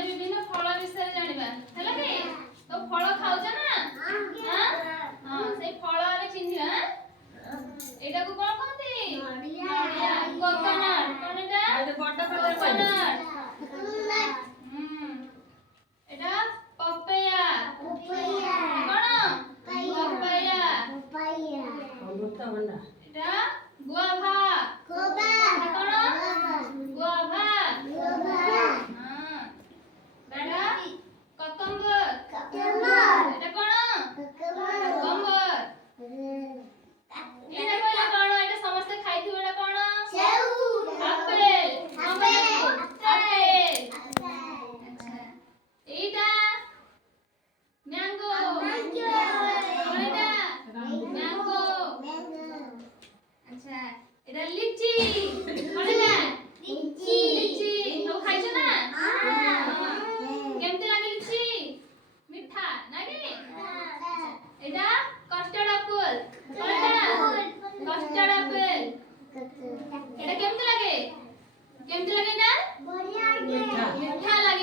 ଆମେ ବିଭିନ୍ନ ଫଳ ବିଷୟରେ ଜାଣିବା ହେଲା କି ତ ଫଳ ଖାଉଛ ନା ହଁ ସେଇ ଫଳ ଆମେ ଚିହ୍ନିବା ଏଟାକୁ କଣ କହନ୍ତି ନଡ଼ିଆ କୋକୋନଟ୍ କଣ ଏଟା କୋକୋନଟ୍ ଏଟା ପପେୟା କଣ ପପେୟା ଅମୃତଭଣ୍ଡା ଏଟା ଗୁଆଭା କଣ ଗୁଆଭା ଏଟା କକମ୍ବର ଏଟା କଣ କକମ୍ବର ଏଟା କହିଲା କଣ ଏଟା ସମସ୍ତେ ଖାଇଥିବେ ଏଟା କଣ ଆପେଲ ଆପେଲ ଆଚ୍ଛା ଏଇଟା ମ୍ୟାଙ୍ଗୋ କଣ ଏଟା ମ୍ୟାଙ୍ଗୋ ଆଚ୍ଛା ଏଟା ଲିଚି କଣ ଏଟା ଲିଚି ସବୁ ଖାଇଛ ନା କେମିତି ଲାଗେ ଲିଚି ମିଠା ନା କି ଏଟା କଷ୍ଟର୍ଡ ଆପଲ୍ କଣ ଏଟା କଷ୍ଟର୍ଡ ଆପଲ୍ ଏଟା କେମିତି ଲାଗେ ଏଟା ମିଠା ମିଠା ଲାଗେ